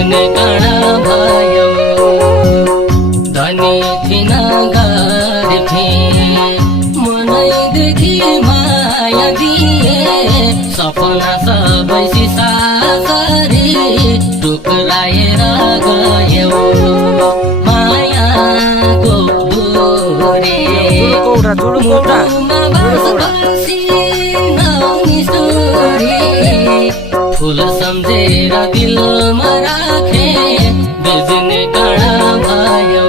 बेच्ने काँडा भयो। धनी थिन गर्थेँ मनैदेखि माया दिए, सपना सबै सिसासरी टुक्राएर गयो। मायाको डोरी मुटुमा बसी ननिसोरी, फुल सम्झेर दिलमा राखे बेच्ने काँडा भयो।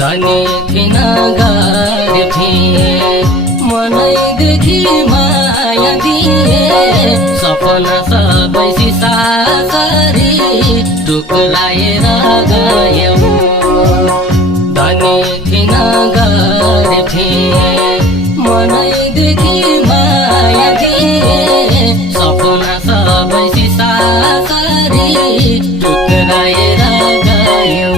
धनी थिन गर्थेँ मनैदेखि माया दिए, सपना सबै सिसासरी टुक्राएर गयो। धनी थिन गर्थेँ मनैदेखि माया दिए, सपना सबै सिसासरी टुक्राएर गयो।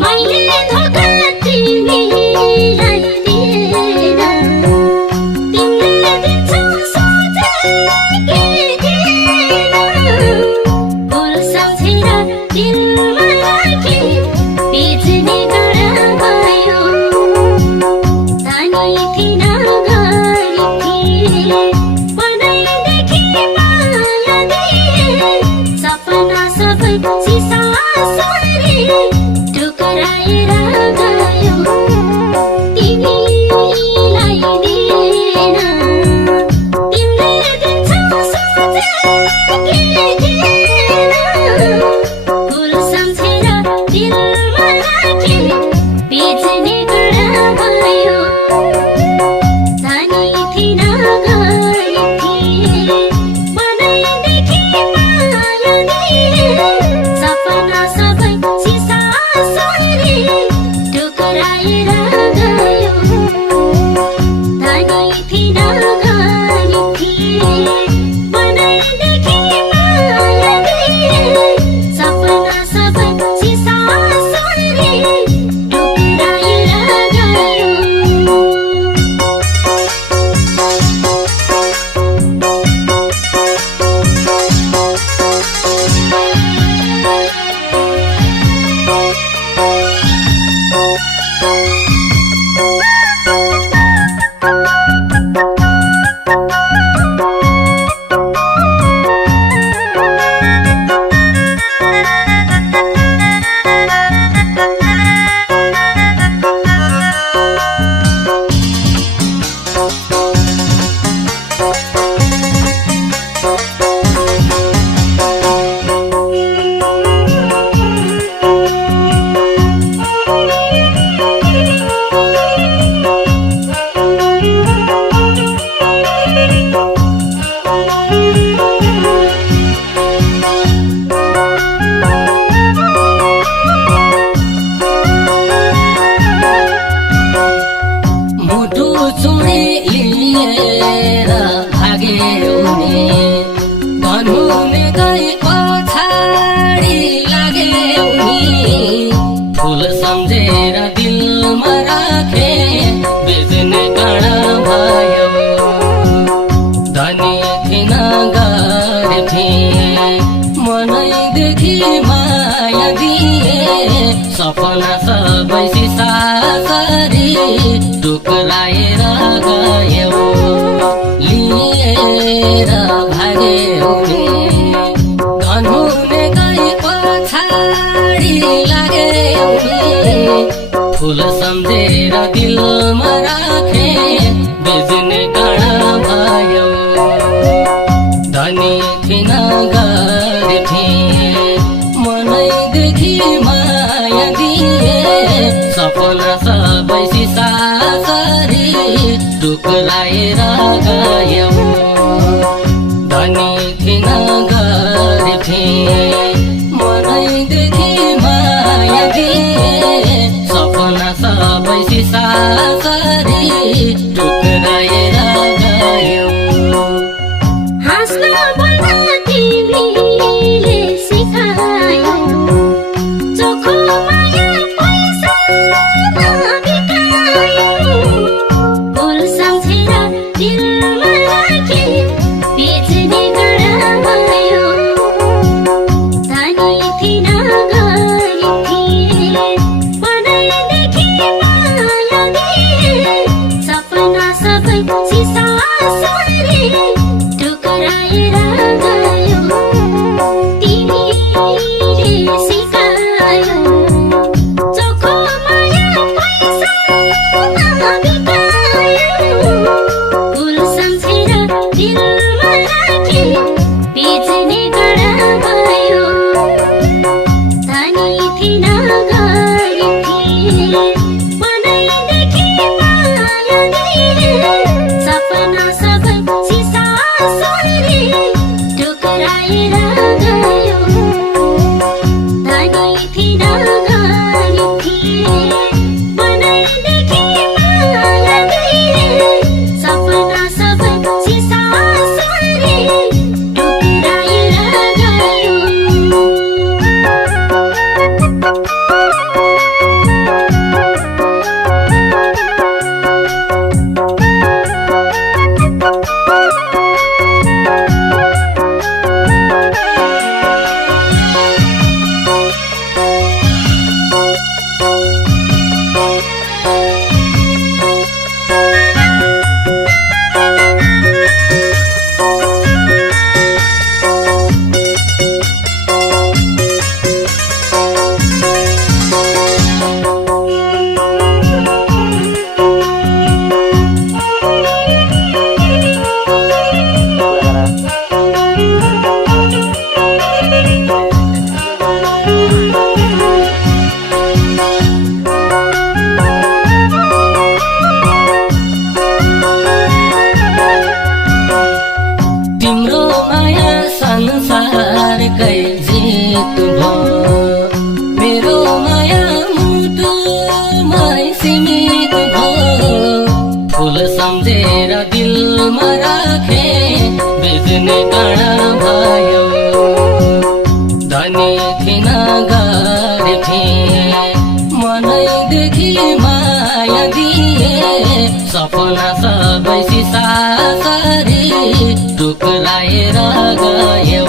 मैले धोका तिमीलाई दिएर, तिमीले दिन्छौ सोचेकी थिएन। फुल सम्झेर दिलमा राखी बेच्ने काँडा भयो। धनी थिन गर्थेँ मनैदेखि माया दिए, सपना सबै सिसासरी टुक्राएर गयो। तिमीलाई दिएन, तिमीले दिन्छौ सोचेकी थिएन। फुल सम्झेर दिलमा राखी बेच्ने काँडा भयो। धनी थिन गर्थेँ मनैदेखि माया दिए, सपना सबै सिसासरी टुक्राएर गयो। धनी थिन गर्थेँ मनैदेखि माया दिए, सपना सबै सिसासरी टुक्राएर गयो। मुटु चुडी लिएर भाग्यो नि, भन्हुने गई पछाडि लाग्यो नि। फुल सम्झेर दिलमा राखे बेच्ने काँडा भयो। धनी थिन गर्थेँ मनैदेखि माया दिए, सपना सबै सिसासरी टुक्राएर गयो। लिएर भाग्यो नि, भन्हुने गई पछाडि लाग्यो नि। फुल सम्झेर दिलमा राखे बेच्ने काँडा भयो। धनी थिन गर्थेँ मनैदेखि माया दिए, सपना सबै सिसासरी टुक्राएर गयो। धनी थिन गर्थेँ मनैदेखि माया दिए, सपना सबै सिसासरी टुक्राएर गयो। हाँस्न बोल्न तिमीले सिकायौ, चोखो माया पैसा नबिकायौ। फुल सम्झेर दिलमा राखी बेच्ने काँडा भयो। माया मुटुमै सीमित भयो फुल सम्झेर दिलमा राखे बेच्ने काँडा भयो धनी थिन गरेथे मनैदेखि माया दिए सपना सबै सिसासरी टुक्राएर गयो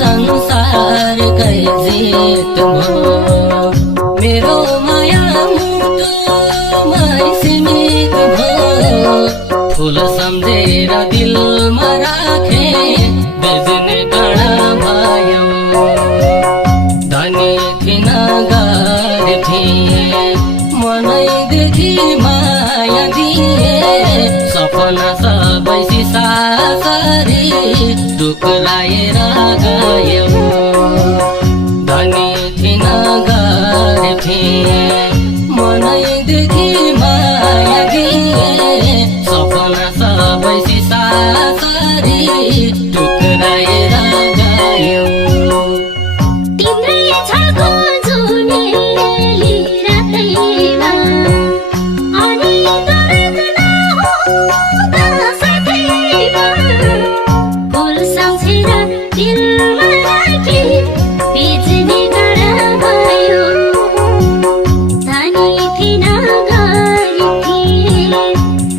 संसारकै जित भयो मेरो माया मुटुमै सीमित भयो फुल सम्झेर दिलमा राखे बेच्ने काँडा भयो धनी थिन गरेथे मनैदेखि माया दिए सपना सबै सिसासरी टुक्राएर गयो धनी थिन गरेथे मनैदेखि माया दिए सपना सबै सिसासरी टुक्राएर गयो तिम्रै छको जुनेली रातैमा अनि दर्द नहुँदा साथैमा फुल सम्झेर दिलमा राखी बेच्ने काँडा भयो धनी थिन गरेथे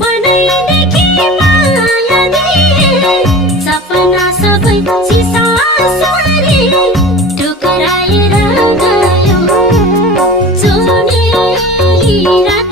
मनैदेखि माया दिए सपना सबै सिसासरी टुक्राएर गयो जुनेली रात